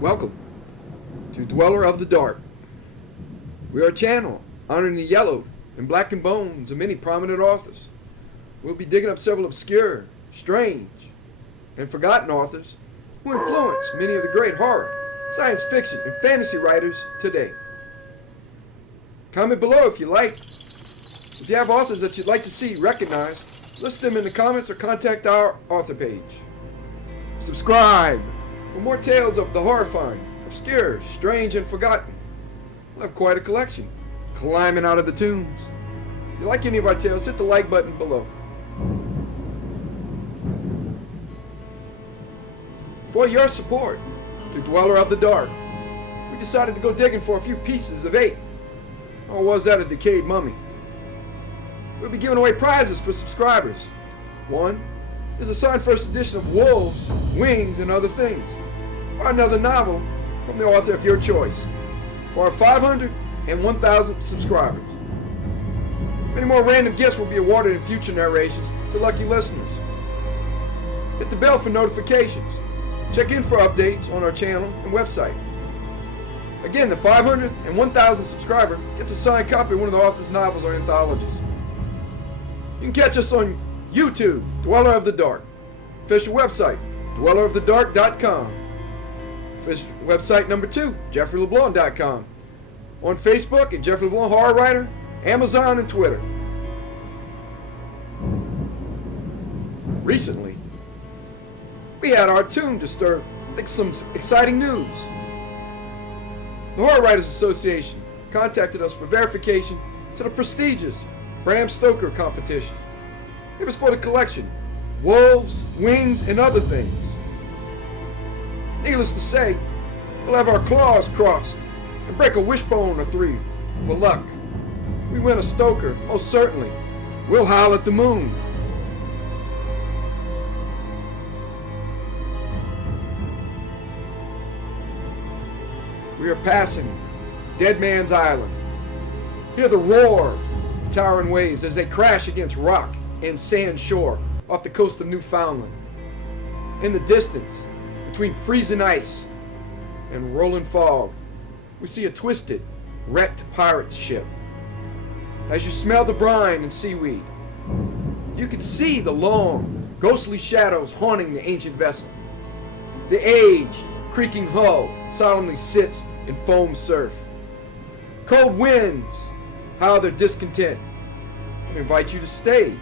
Welcome to Dweller of the Dark. We are a channel honoring the yellow and blackened bones of many prominent authors. We'll be digging up several obscure, strange, and forgotten authors who influenced many of the great horror, science fiction, and fantasy writers today. Comment below if you like. If you have authors that you'd like to see recognized, list them in the comments or contact our author page. Subscribe for more tales of the horrifying, obscure, strange, and forgotten. We'll have quite a collection, climbing out of the tombs. If you like any of our tales, hit the like button below. For your support to Dweller of the Dark, we decided to go digging for a few pieces of 8. Or was that a decayed mummy? We'll be giving away prizes for subscribers. One is a signed first edition of Wolves, Wings, and Other Things, or another novel from the author of your choice, for our 500 and 1,000 subscribers. Many more random gifts will be awarded in future narrations to lucky listeners. Hit the bell for notifications. Check in for updates on our channel and website. Again, the 500 and 1,000 subscriber gets a signed copy of one of the author's novels or anthologies. You can catch us on YouTube, Dweller of the Dark. Official website, dwellerofthedark.com. Official website number 2, jeffreyleblanc.com. On Facebook at Jeffrey LeBlanc Horror Writer, Amazon, and Twitter. Recently, we had our tune disturbed with some exciting news. The Horror Writers Association contacted us for verification to the prestigious Bram Stoker competition. It was for the collection, Wolves, Wings, and Other Things. Needless to say, we'll have our claws crossed and break a wishbone or 3 for luck. We win a Stoker, most certainly. We'll howl at the moon. We are passing Dead Man's Island. Hear the roar of towering waves as they crash against rock and sand shore off the coast of Newfoundland. In the distance, between freezing ice and rolling fog, we see a twisted, wrecked pirate ship. As you smell the brine and seaweed, you can see the long, ghostly shadows haunting the ancient vessel. The aged, creaking hull solemnly sits in foam surf. Cold winds howl their discontent and invite you to stay,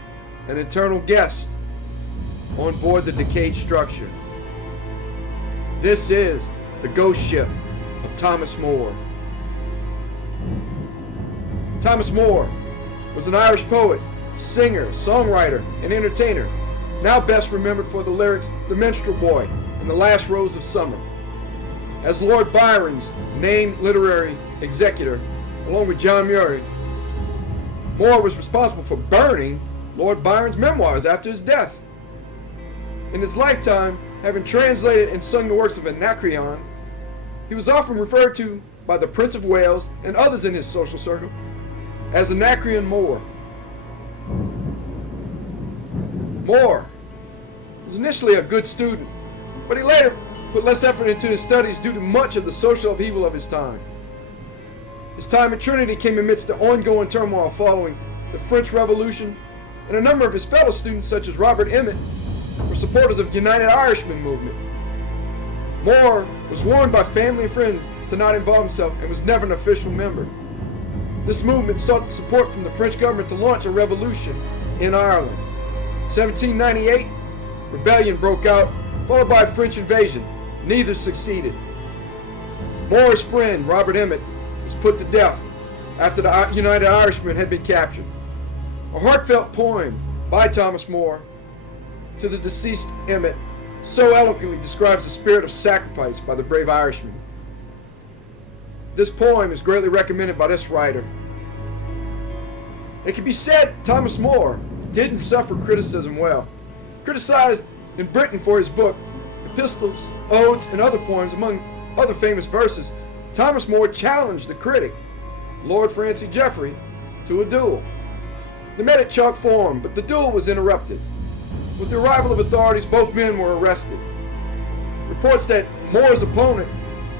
an eternal guest, on board the decayed structure. This is the ghost ship of Thomas Moore. Thomas Moore was an Irish poet, singer, songwriter, and entertainer, now best remembered for the lyrics "The Minstrel Boy" and "The Last Rose of Summer." As Lord Byron's named literary executor, along with John Murray, Moore was responsible for burning Lord Byron's memoirs after his death. In his lifetime, having translated and sung the works of Anacreon, he was often referred to by the Prince of Wales and others in his social circle as Anacreon Moore. Moore was initially a good student, but he later put less effort into his studies due to much of the social upheaval of his time. His time at Trinity came amidst the ongoing turmoil following the French Revolution, and a number of his fellow students, such as Robert Emmet, were supporters of the United Irishmen movement. Moore was warned by family and friends to not involve himself and was never an official member. This movement sought support from the French government to launch a revolution in Ireland. 1798, rebellion broke out, followed by a French invasion. Neither succeeded. Moore's friend, Robert Emmet, was put to death after the United Irishmen had been captured. A heartfelt poem by Thomas Moore to the deceased Emmet so eloquently describes the spirit of sacrifice by the brave Irishman. This poem is greatly recommended by this writer. It can be said Thomas Moore didn't suffer criticism well. Criticized in Britain for his book, epistles, odes, and other poems, among other famous verses, Thomas Moore challenged the critic, Lord Francis Jeffrey, to a duel. They met at chalk form, but the duel was interrupted. With the arrival of authorities, both men were arrested. Reports that Moore's opponent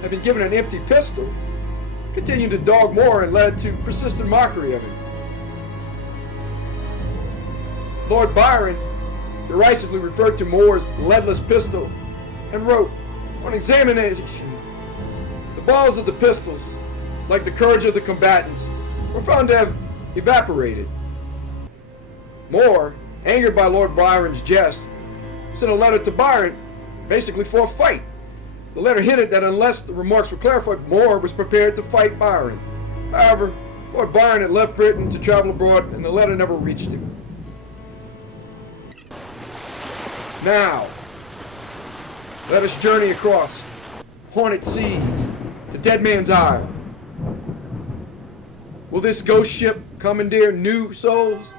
had been given an empty pistol, continued to dog Moore and led to persistent mockery of him. Lord Byron derisively referred to Moore's leadless pistol and wrote, on examination, the balls of the pistols, like the courage of the combatants, were found to have evaporated. Moore, angered by Lord Byron's jest, sent a letter to Byron, basically for a fight. The letter hinted that unless the remarks were clarified, Moore was prepared to fight Byron. However, Lord Byron had left Britain to travel abroad, and the letter never reached him. Now, let us journey across haunted seas to Dead Man's Isle. Will this ghost ship commandeer new souls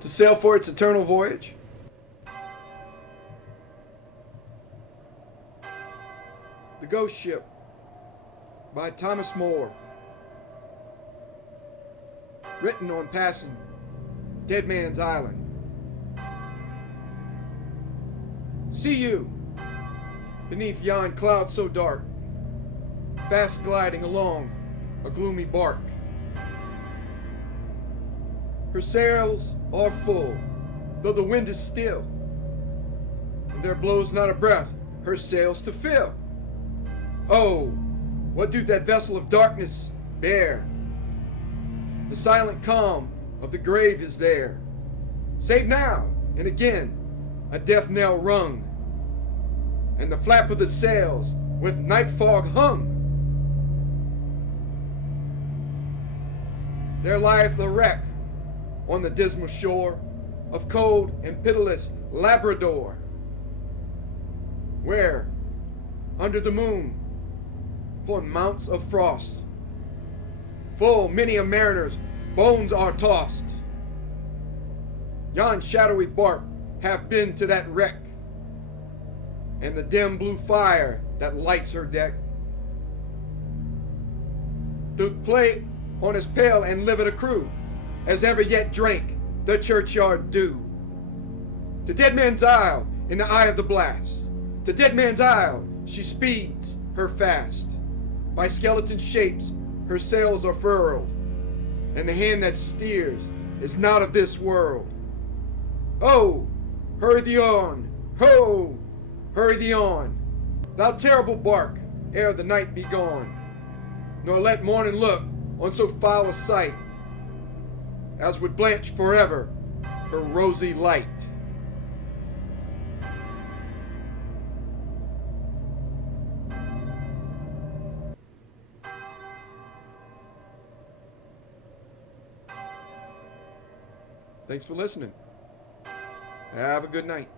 to sail for its eternal voyage? The Ghost Ship by Thomas Moore. Written on passing Dead Man's Island. See you beneath yon cloud so dark, fast gliding along a gloomy bark. Her sails are full, though the wind is still, and there blows not a breath her sails to fill. Oh, what doth that vessel of darkness bear? The silent calm of the grave is there, save now and again a death knell rung, and the flap of the sails with night fog hung. There lieth the wreck on the dismal shore of cold and pitiless Labrador, where, under the moon, upon mounts of frost, full many a mariner's bones are tossed. Yon shadowy bark hath been to that wreck, and the dim blue fire that lights her deck doth play on as pale and livid a crew as ever yet drank the churchyard dew. To Dead Man's Isle in the eye of the blast, to Dead Man's Isle she speeds her fast. By skeleton shapes her sails are furled, and the hand that steers is not of this world. Oh, hurry thee on, ho, hurry thee on, thou terrible bark, ere the night be gone, nor let morning look on so foul a sight as would blanch forever her rosy light. Thanks for listening. Have a good night.